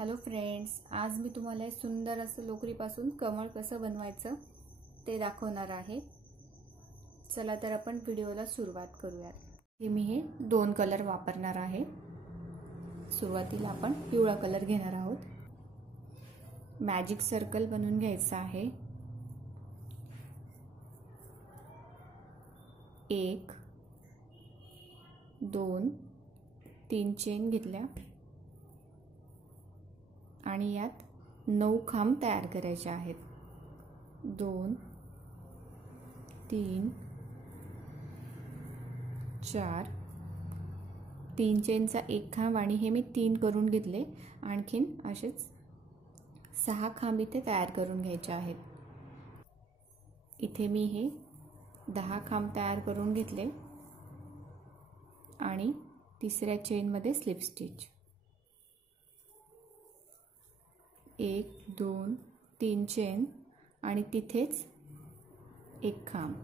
Hello friends, आज मी तुम्हाला सुंदर असं लोकरीपासून कमळ कसं बनवायचं ते दाखवणार आहे। चला तर आपण व्हिडिओला सुरुवात करूयात। मी हे 2 कलर वापरणार आहे। सुरुवातीला आपण पिवळा कलर घेणार आहोत। मॅजिक सर्कल बनवून घ्यायचा आहे। 1 2 3 चेन घेतल्या आणि यात 9 खांब तयार करायचे आहेत। 2 3 4 3 चेनचा एक खांब आणि हे मी 3 करून घेतले। आणखीन असेच 6 खांब इथे तयार करून घ्यायचे आहेत। इथे मी हे 10 खांब तयार करून घेतले आणि तिसऱ्या चेन मध्ये स्लिप स्टिच। 1 2 3 चेन आणि तिथेच एक खांब।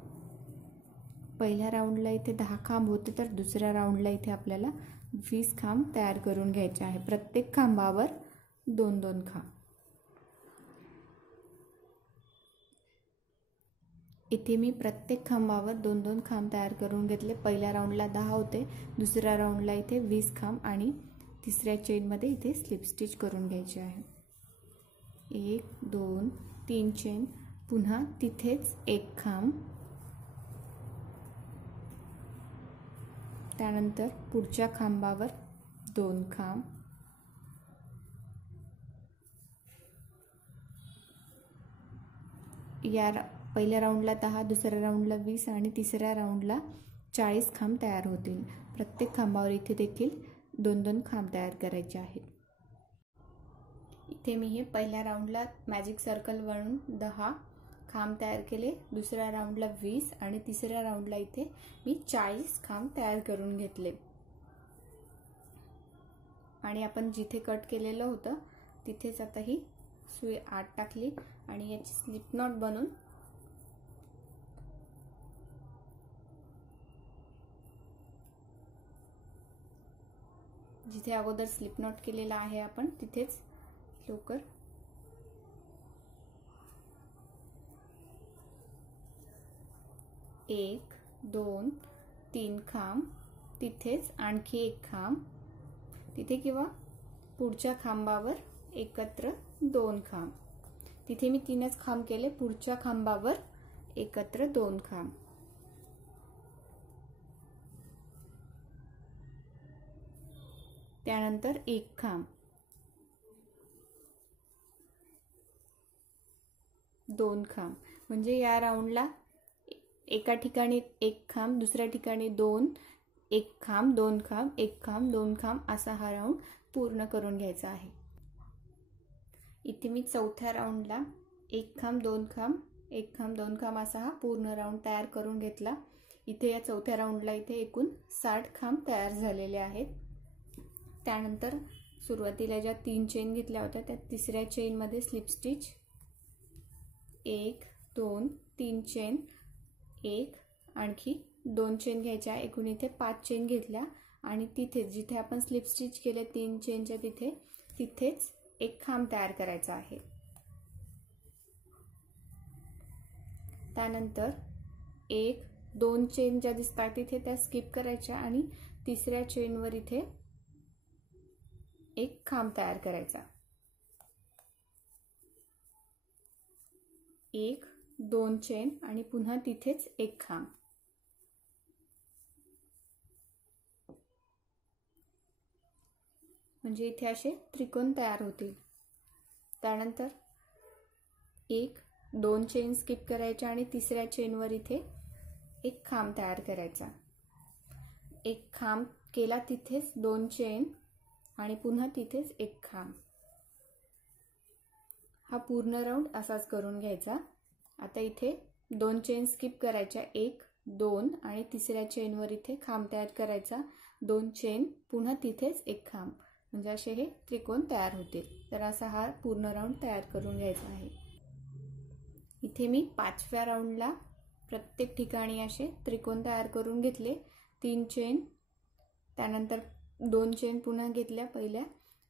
पहिल्या राऊंडला इथे 10 खांब होते, तर दुसऱ्या राऊंडला इथे आपल्याला 20 खांब तयार करून घ्यायचे आहे। प्रत्येक खांबावर 2-2 खांब। इथे मी प्रत्येक खांबावर 2-2 खांब तयार करून घेतले। पहिल्या राऊंडला 10 होते, दुसऱ्या राऊंडला इथे 20 खांब आणि तिसऱ्या चेन मध्ये इथे स्लिप स्टिच करून घ्यायचे आहे। 1 2 3 चेन, पुन्हा तिथेच एक खांब, त्यानंतर पुढच्या खांबावर 2 खांब, या पहिल्या राऊंडला 10, दुसऱ्या राऊंडला 20 आणि तिसऱ्या राऊंडला 40 खांब तयार होतील। प्रत्येक खांबावर इथे देखील 2-2 खांब तयार करायचे आहेत। इथे मी हे पहिल्या राऊंडला मॅजिक सर्कल बनवून 10 खांब तयार केले, दुसऱ्या राऊंडला 20 आणि तिसऱ्या राऊंडला इथे मी 40 खांब तयार करून घेतले। आणि आपण जिथे कट केलेलं होतं तिथेच आता ही सुई आत टाकली आणि याची स्लिप नॉट बनवून जिथे अगोदर स्लिप नॉट केलेला आहे आपण तिथेच लवकर 1 2 3 खांब, तिथेच आणखी एक खांब, तिथे किंवा पुढच्या खांबावर एकत्र 2 खांब। तिथे मी 3च खांब केले, पुढच्या खांबावर एकत्र 2 खांब, त्यानंतर एक खांब, 2 खांब। म्हणजे या राऊंडला एका ठिकाणी एक खांब, दुसऱ्या ठिकाणी 2, एक खांब 2 खांब, एक खांब 2 खांब, असा हा राऊंड पूर्ण करून घ्यायचा आहे। इथे मी चौथ्या राऊंडला 1 खांब 2 खांब 1 खांब 2 खांब असा हा पूर्ण राऊंड तयार करून घेतला। इथे या चौथ्या राऊंडला इथे एकूण 60 खांब तयार झालेले आहेत। त्यानंतर सुरुवातीला ज्या 3 चेन घेतल्या होत्या त्या तिसऱ्या चेन मध्ये स्लिप स्टिच, 1 2 3 चेन, एक आणखी 2 चेन घ्यायच्या, एकूण इथे 5 चेन घेतल्या आणि तिथे जिथे आपण स्लिप स्टिच केले 3 चेनच्या तिथेच एक खांब तयार करायचा आहे। त्यानंतर 1 2 चेन ज्या दिसतात तिथे त्या स्किप करायच्या आणि तिसऱ्या चेनवर इथे एक खांब तयार करायचा। 1 2 चेन आणि पुन्हा तिथेच एक खांब। म्हणजे इथे असे त्रिकोण तयार होतील। त्यानंतर 1 2 चेन स्किप करायच्या आणि तिसऱ्या चेनवर इथे एक खांब तयार करायचा। एक खांब केला, तिथेच 2 चेन आणि पुन्हा तिथेच एक खांब। हा पूर्ण राऊंड असाच करून घ्यायचा। आता इथे 2 चेन स्किप करायच्या, 1 2 आणि तिसऱ्या चेनवर इथे खांब तयार करायचा, 2 चेन, पुन्हा तिथेच एक खांब। म्हणजे असे हे त्रिकोण तयार होतील। तर असा हा पूर्ण राऊंड तयार करून घ्यायचा आहे। इथे मी 5व्या राऊंडला प्रत्येक ठिकाणी असे त्रिकोण तयार करून घेतले। 3 चेन, त्यानंतर 2 चेन पुन्हा घेतल्या पहिल्या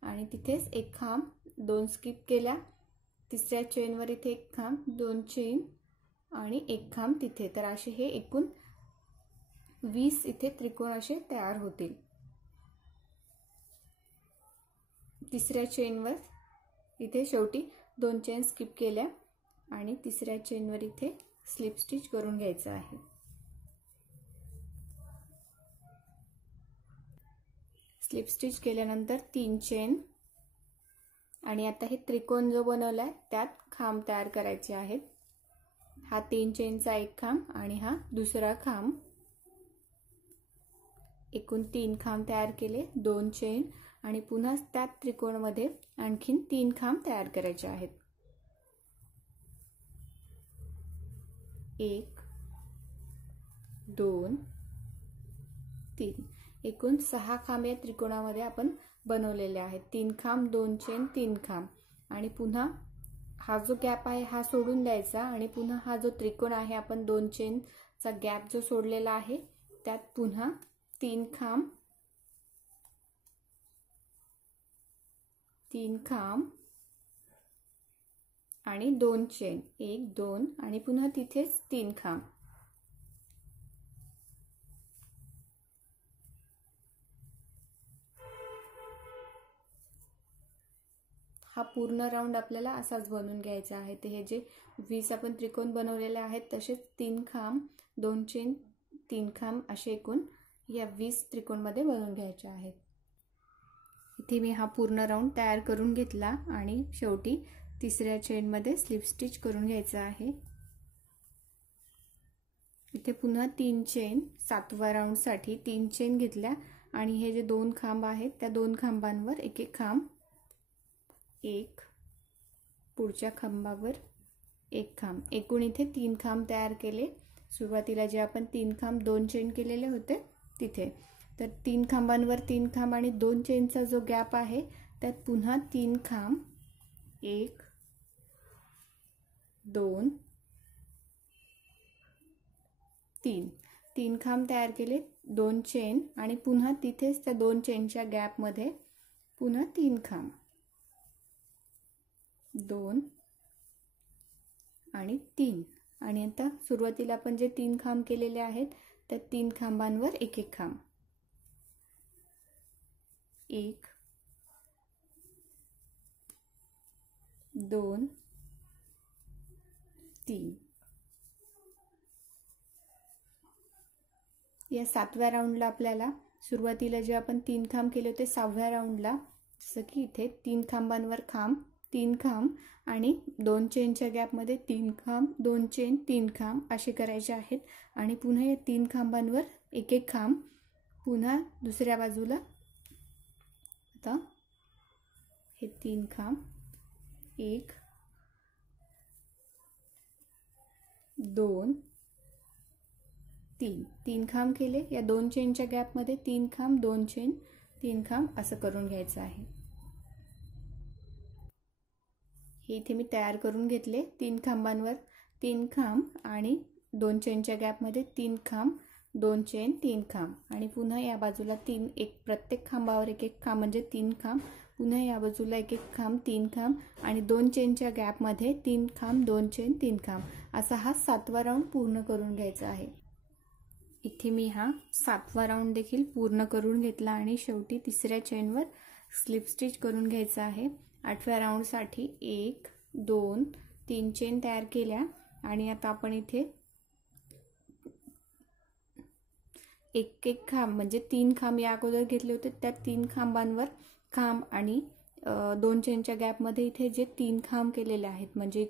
आणि तिथेच एक खांब 2 स्किप केल्या, तिसऱ्या चेनवर इथे एक खांब, 2 चेन आणि एक खांब तिथे. तर असे हे एकूण 20 इथे त्रिकोण असे तयार होतील. तिसऱ्या चेनवर इथे शेवटी 2 चेन स्किप केल्या आणि तिसऱ्या चेनवर इथे स्लिप स्टिच करून घ्यायचं आहे. स्लिप स्टिच केल्यानंतर 3 चेन आणि आता हे त्रिकोण जो बनवलाय त्यात खांब तयार करायचे आहेत. हा 3 चेनचा एक खांब आणि हा दुसरा खांब. एकूण 3 खांब तयार केले, 2 चेन आणि पुन्हा त्यात त्रिकोणामध्ये आणखीन 3 खांब तयार करायचे आहेत. 1 2 3 एकूण 6 खांब या त्रिकोणामध्ये आपण बनवलेले आहेत. 3 खांब, 2 चेन, 3 खांब आणि पुन्हा हा जो गॅप आहे हा सोडून द्यायचा आणि पुन्हा हा जो त्रिकोण आहे आपण 2 चेनचा गॅप जो सोडलेला आहे त्यात पुन्हा 3 खांब, 3 खांब आणि 2 चेन, 1 2 आणि पुन्हा तिथेच 3 खांब. हा पूर्ण राऊंड आपल्याला असाच बनवून घ्यायचा आहे. ते हे जे 20 आपण त्रिकोण बनवलेले आहेत तसेच 3 खांब, 2 चेन, 3 खांब असे एकूण या 20 त्रिकोणमध्ये बनवून घ्यायचे आहेत. इथे मी हा पूर्ण राऊंड तयार करून घेतला आणि शेवटी तिसऱ्या चेनमध्ये स्लिप स्टिच करून घ्यायचा आहे. इथे पुन्हा 3 चेन, 7व्या राऊंडसाठी 3 चेन घेतल्या आणि हे जे 2 खांब आहेत त्या 2 खांबांवर एक एक खांब, एक पुढच्या खांबावर एक खांब. एकूण इथे 3 खांब तयार केले. सुरुवातीला जे आपण 3 खांब 2 चेन केलेले होते तिथे. तर 3 खांबांवर 3 खांब आणि 2 चेनचा जो गॅप आहे त्यात पुन्हा 3 खांब, 1 2 3 3 खांब तयार केले, 2 चेन आणि पुन्हा तिथेच त्या 2 चेनच्या गॅपमध्ये पुन्हा 3 खांब, 2 आणि 3 आणि आता सुरुवातीला आपण जे 3 खांब केलेले आहेत त्या 3 खांबांवर एक एक खांब, 1 2 3. या 7व्या राऊंडला आपल्याला सुरुवातीला जे आपण 3 खांब केले होते 6व्या राऊंडला जसं की इथे 3 खांबांवर खांब, 3 खांब आणि 2 चेनच्या गॅपमध्ये 3 खांब, 2 चेन, 3 खांब असे करायचे आहेत. आणि पुन्हा या 3 खांबांवर एक एक खांब पुन्हा दुसऱ्या बाजूला. आता हे 3 खांब, 1 2 3 3 खांब केले. या 2 चेनच्या गॅपमध्ये 3 खांब, 2 चेन, 3 खांब असं करून घ्यायचं आहे. हे इथे मी तयार करून घेतले. 3 खांबांवर 3 खांब आणि 2 चेनच्या गॅपमध्ये 3 खांब, 2 चेन, 3 खांब आणि पुन्हा या बाजूला 3 एक प्रत्येक खांबावर एक एक खांब म्हणजे 3 खांब. पुन्हा या बाजूला एक एक खांब, 3 खांब आणि 2 चेनच्या गॅपमध्ये 3 खांब, 2 चेन, 3 खांब असा हा 7वा राऊंड पूर्ण करून घ्यायचा आहे. इथे मी हा 7वा राऊंड देखील पूर्ण करून घेतला आणि शेवटी तिसऱ्या चेनवर स्लिप स्टिच करून घ्यायचा आहे. 8व्या राऊंडसाठी 1 2 3 चेन तयार केल्या आणि आता आपण इथे एक एक खांब म्हणजे 3 खांब या अगोदर घेतले होते त्या 3 खांबांवर खांब आणि 2 चेनच्या गॅपमध्ये इथे जे 3 खांब केलेले आहेत म्हणजे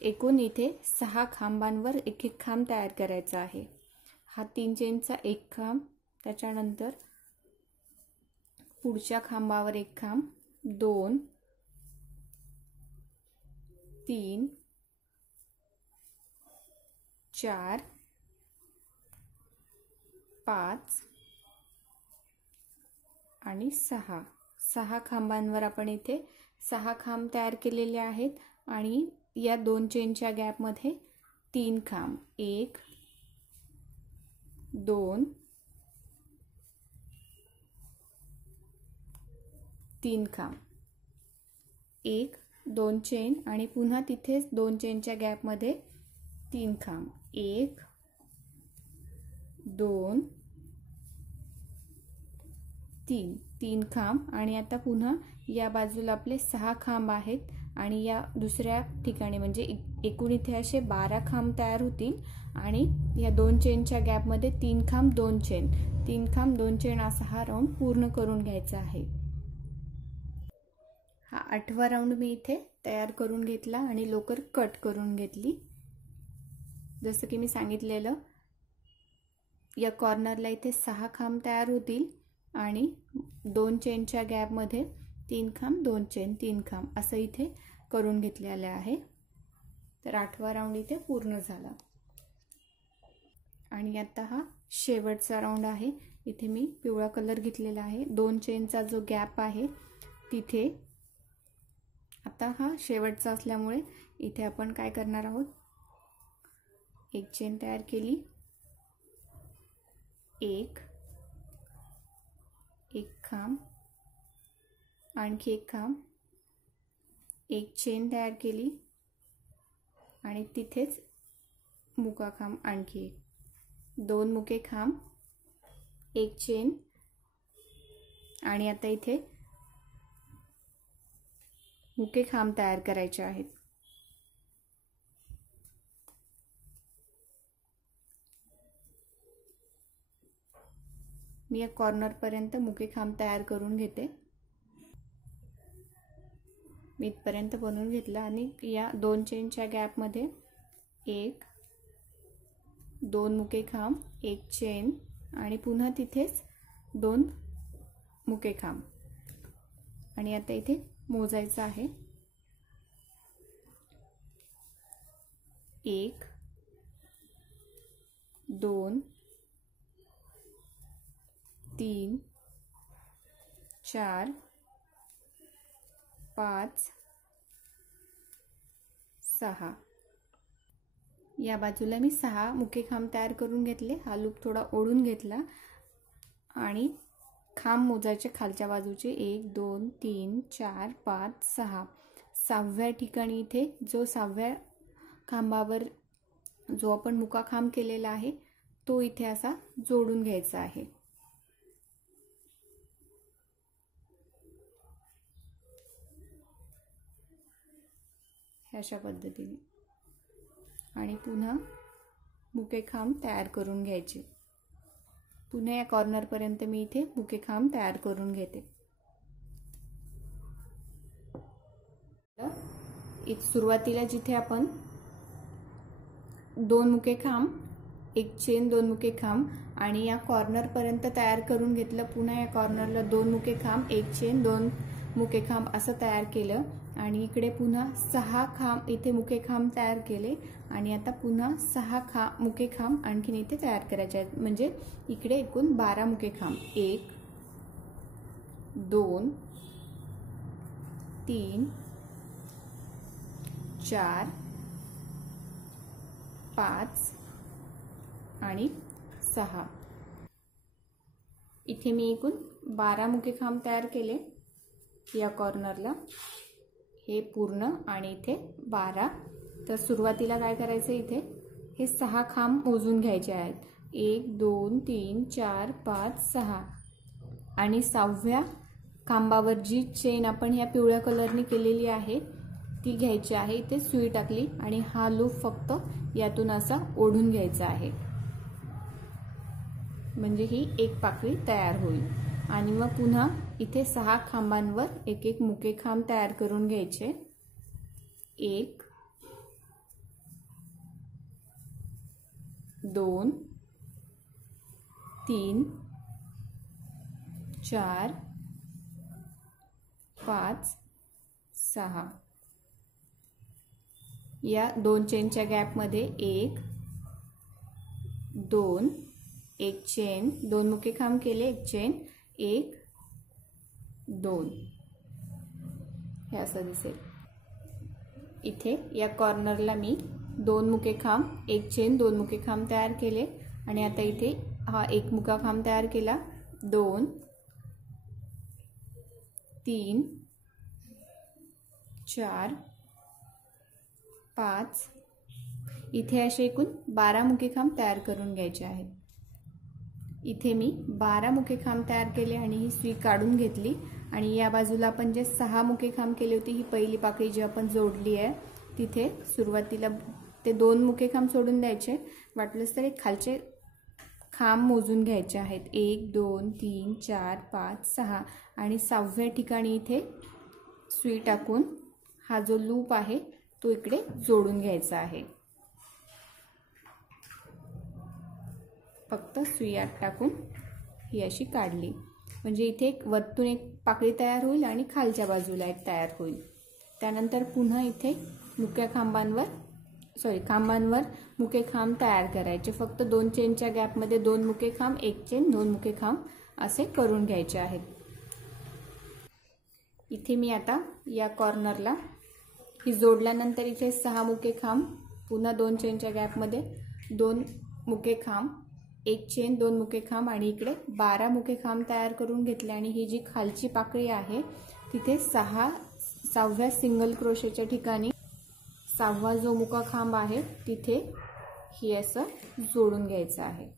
एकूण इथे 6 खांबांवर एक एक खांब तयार करायचा आहे. हा 3 चेनचा एक खांब, त्याच्यानंतर पुढच्या खांबावर एक खांब, 2 3 4 5 आणि 6 खांबांवर आपण इथे 6 खांब तयार केलेले आहेत आणि या 2 चेनच्या गॅपमध्ये 3 खांब, 1 2 3 खांब एक 2 चेन आणि पुन्हा तिथेच 2 चेनच्या गॅपमध्ये 3 खांब, 1 2 3 3 खांब आणि आता पुन्हा या बाजूला आपले 6 खांब आहेत आणि या दुसऱ्या ठिकाणी म्हणजे एकूण इथे असे 12 खांब तयार होतील आणि या 2 चेनच्या गॅपमध्ये 3 खांब 2 चेन 3 खांब 2 चेन असा हा राऊंड पूर्ण करून घ्यायचा आहे। हा 8वा राऊंड मी इथे तयार करून घेतला आणि लोकर कट करून घेतली। जसं की मी सांगितलेलं या कॉर्नरला इथे 6 खांब तयार होतील आणि 2 चेनच्या गॅपमध्ये 3 खांब 2 चेन 3 खांब असं इथे करून घेतलेलं आहे। तर 8वा राऊंड इथे पूर्ण झाला आणि आता हा शेवटचा राऊंड आहे। इथे मी पिवळा कलर घेतलेला आहे। 2 चेनचा जो गॅप आहे तिथे आता हा शेवटचा असल्यामुळे इथे आपण काय करणार आहोत, एक चेन तयार केली, एक खांब, आणखी एक खांब, एक चेन तयार केली आणि तिथेच मुका खांब, आणखी एक, 2 मुके खांब, एक चेन आणि आता इथे मुके खांब तयार करायचे आहेत। मी या कॉर्नर पर्यंत मुके खांब तयार करून घेते। मी इथपर्यंत बनवून घेतला आणि या 2 चेनच्या गॅपमध्ये 1 2 मुके खांब, एक चेन आणि पुन्हा तिथेच 2 मुके खांब आणि आता इथे मोजायचं आहे, 1 2 3 4 5 6 या बाजूला मी 6 मुके खांब तयार करून घेतले। हा लूप थोडा ओढून घेतला आणि खांब मोजायचे खालच्या बाजूचे 1 2 3 4 5 6 6व्या ठिकाणी इथे जो 6व्या खांबावर जो आपण मुका खांब केलेला आहे तो इथे असा जोडून घ्यायचा आहे। अशा पद्धतीने आणि पुन्हा मुके खांब तयार करून घ्यायचे। पुन्हा या कॉर्नर पर्यंत मी इथे मुके खांब तयार करून घेते। इथे सुरुवातीला जिथे आपण 2 मुके खांब, एक चेन, 2 मुके खांब आणि या कॉर्नर पर्यंत तयार करून घेतलं, पुन्हा या कॉर्नरला 2 मुके खांब, एक चेन, 2 मुके खांब असं तयार केलं आणि इकडे पुन्हा 6 खांब इथे मुके खांब तयार केले आणि आता पुन्हा 6 मुके खांब आणखीन इथे तयार करायचे आहेत, म्हणजे इकडे एकूण 12 मुके खांब, 1 2 3 4 5 आणि 6 इथे मी एकूण 12 मुके खांब तयार केले या कॉर्नरला, हे पूर्ण आणि इथे 12। तर सुरुवातीला काय करायचं, इथे हे 6 खांब मोजून घ्यायचे आहेत, 1 2 3 4 5 6 आणि 6व्या खांबावर जी चेन आपण ह्या पिवळ्या कलरने केलेली आहे ती घ्यायची आहे। इथे सुई टाकली आणि हा लूप फक्त यातून असा ओढून घ्यायचा आहे, म्हणजे ही एक पाकळी तयार होईल आणि मग पुन्हा इथे 6 खांबांवर एक एक मुके खांब तयार करून घ्यायचे, 1 2 3 4 5 6 या 2 चेनच्या गॅपमध्ये 1 2 एक चेन, 2 मुके खांब केले, एक चेन, 1 2 हे असं दिसेल। इथे या कॉर्नरला मी 2 मुके खांब, एक चेन, 2 मुके खांब तयार केले आणि आता इथे हा एक मुका खांब तयार केला, 2 3 4 5 इथे असे एकूण 12 मुखे खांब तयार करून घ्यायचे आहेत। इथे मी 12 मुखे खांब तयार केले आणि ही सुई काढून घेतली आणि या बाजूला आपण जे 6 मुखे खांब केले होते, ही पहिली पाकळी जी आपण जोडली आहे तिथे सुरुवातीला ते 2 मुखे खांब सोडून द्यायचे। वाटलंच तर एक खालचे खांब मोजून घ्यायचे आहेत, 1 2 3 4 5 6 आणि 6व्या ठिकाणी इथे सुई टाकून हा जो लूप आहे तो इकडे जोडून घ्यायचा आहे। फक्त सुई आत टाकून ही अशी काढली म्हणजे इथे एक वरतून एक पाकळी तयार होईल आणि खालच्या बाजूला एक तयार होईल। त्यानंतर पुन्हा इथे खांबांवर मुखे खांब तयार करायचे। फक्त 2 चेनच्या गॅपमध्ये 2 मुखे खांब, 1 चेन, 2 मुखे खांब असे करून घ्यायचे आहेत। इथे मी आता या कॉर्नरला ही जोडल्यानंतर इथे 6 मुखे खांब, पुन्हा 2 चेनच्या गॅपमध्ये 2 मुखे खांब, 1 चेन, 2 मुखे खांब आणि इकडे 12 मुखे खांब तयार करून घेतले आणि ही जी खालची पाकळी आहे तिथे 6व्या सिंगल क्रोशेच्या ठिकाणी 6वा जो मुका खांब आहे तिथे ही असं जोडून घ्यायचं आहे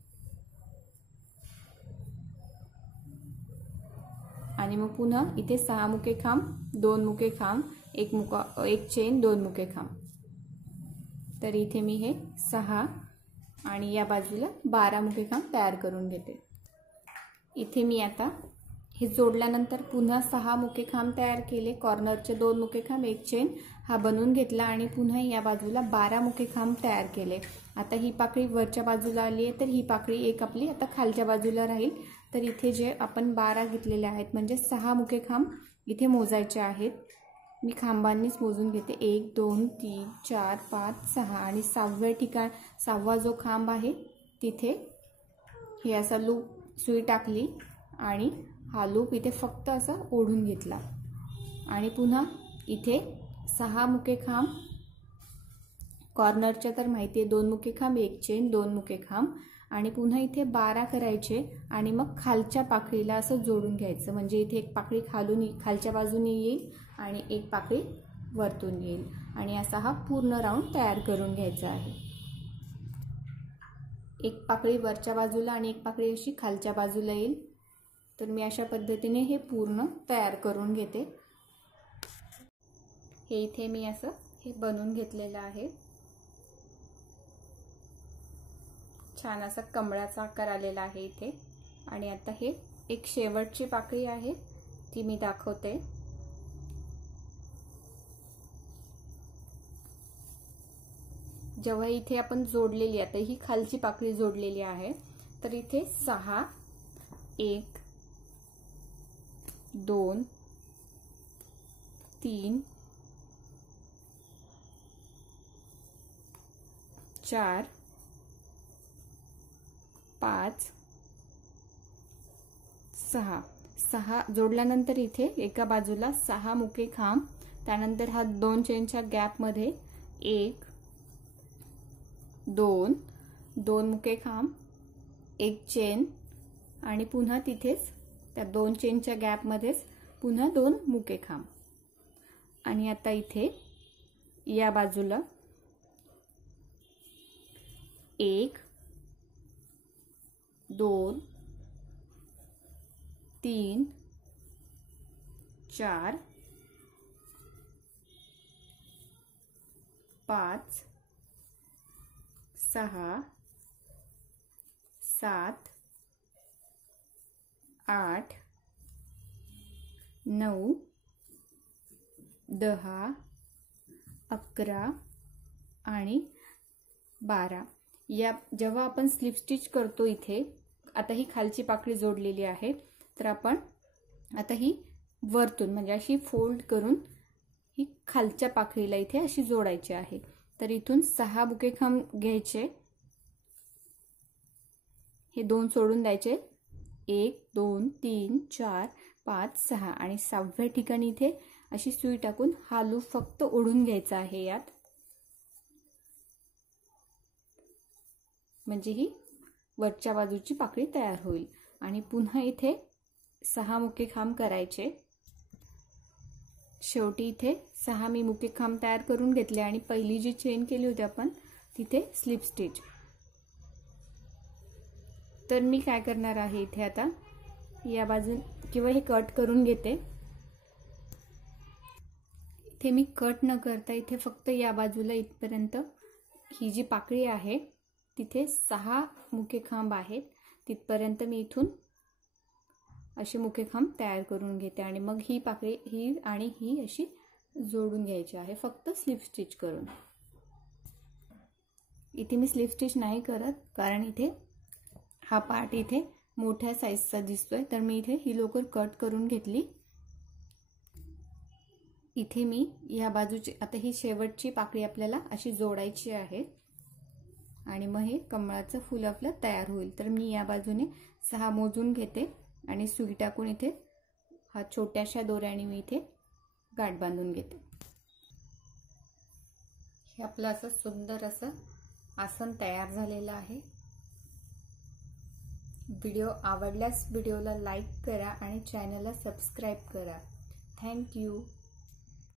आणि मग पुन्हा इथे 6 मुखे खांब, 2 मुखे खांब, 1 चेन, 2 मुखे खांब। तर इथे मी हे 6 आणि या बाजूला 12 मुखे खांब तयार करून घेते। इथे मी आता हे जोडल्यानंतर पुन्हा 6 मुखे खांब तयार केले, कॉर्नरचे 2 मुखे खांब, 1 चेन हा बनवून घेतला आणि पुन्हा या बाजूला 12 मुखे खांब तयार केले। आता ही पाकळी वरच्या बाजूला आली आहे तर ही पाकळी एक आपली आता खालच्या बाजूला राहील। तर इथे जे आपण 12 घेतलेले आहेत म्हणजे 6 मुखे खांब इथे मोजायचे आहेत। मी खांबांनीच मोजून घेते, 1 2 3 4 5 6 आणि 6वा जो खांब आहे तिथे हे असा लूप सुई टाकली आणि हा लूप इथे फक्त असा ओढून घेतला आणि पुन्हा इथे 6 मुखे खांब, कॉर्नरच्या तर माहिती आहे 2 मुखे खांब, 1 चेन, 2 मुखे खांब आणि पुन्हा इथे 12 करायचे आणि मग खालच्या पाकळीला असं जोडून घ्यायचं म्हणजे इथे एक पाकळी खालच्या बाजूने येईल आणि एक पाकळी वरतून येईल आणि असा हा पूर्ण राऊंड तयार करून घ्यायचा आहे। एक पाकळी वरच्या बाजूला आणि एक पाकळी अशी खालच्या बाजूला येईल। तर मी अशा पद्धतीने हे पूर्ण तयार करून घेते। हे इथे मी असं हे बनवून घेतलेलं आहे। छान असा कमळाचा आकार आलेला आहे इथे आणि आता हे एक शेवटची पाकळी आहे ती मी दाखवते। जेव्हा इथे आपण जोडलेली आता ही खालची पाकळी जोडलेली आहे तर इथे 6 1 2 3 4 5 6 जोडल्यानंतर इथे एका बाजूला 6 मुखे खांब, त्यानंतर हा 2 चेनच्या गॅप मध्ये 1 2 2 मुखे खांब, 1 चेन आणि पुन्हा तिथेच त्या 2 चेनच्या गॅप मध्येच पुन्हा 2 मुखे खांब आणि आता इथे या बाजूला 1 2 3 4 5 6 7 8 9 10 11 आणि 12 या जेव्हा आपण स्लिप स्टिच करतो इथे आता ही खालची पाकळी जोडलेली आहे तर आपण आता ही वरतून म्हणजे अशी फोल्ड करून ही खालच्या पाकळीला इथे अशी जोडायची आहे। तर इथून 6 मुखे खांब घ्यायचे, हे 2 सोडून द्यायचे, 1 2 3 4 5 6 आणि 6व्या ठिकाणी इथे अशी सुई टाकून हा लूप फक्त ओढून घ्यायचा आहे यात, म्हणजे ही वरच्या बाजूची पाकळी तयार होईल आणि पुन्हा इथे 6 मुखे खांब करायचे। शेवटी इथे 6 मी मुके खांब तयार करून घेतले आणि पहिली जी चेन केली होती आपण तिथे स्लिप स्टिच. तर मी काय करणार आहे इथे आता या बाजून किंवा हे कट करून घेते. इथे मी कट न करता इथे फक्त या बाजूला इथपर्यंत ही जी पाकळी आहे तिथे 6 मुके खांब आहेत तिथपर्यंत मी इथून असे मुके खांब तयार करून घेते आणि मग ही पाकळी ही आणि ही अशी जोडून घ्यायची आहे फक्त स्लिप स्टिच करून. इथे मी स्लिप स्टिच नाही करत कारण इथे हा पार्ट इथे मोठ्या साईजचा दिसतोय तर मी इथे ही लोकर कट करून घेतली. इथे मी या बाजूची आता ही शेवटची पाकळी आपल्याला अशी जोडायची आहे आणि मग हे कमळाचं फूल आपलं तयार होईल. तर मी या बाजूने 6 मोजून घेते आणि सुई टाकून इथे हा छोट्याशा दोऱ्याने मी इथे गाठ बांधून घेते. हे आपलं असं सुंदर असं आसन तयार झालेलं आहे. व्हिडिओ आवडल्यास व्हिडिओला लाईक करा आणि चॅनलला सबस्क्राईब करा. Thank you.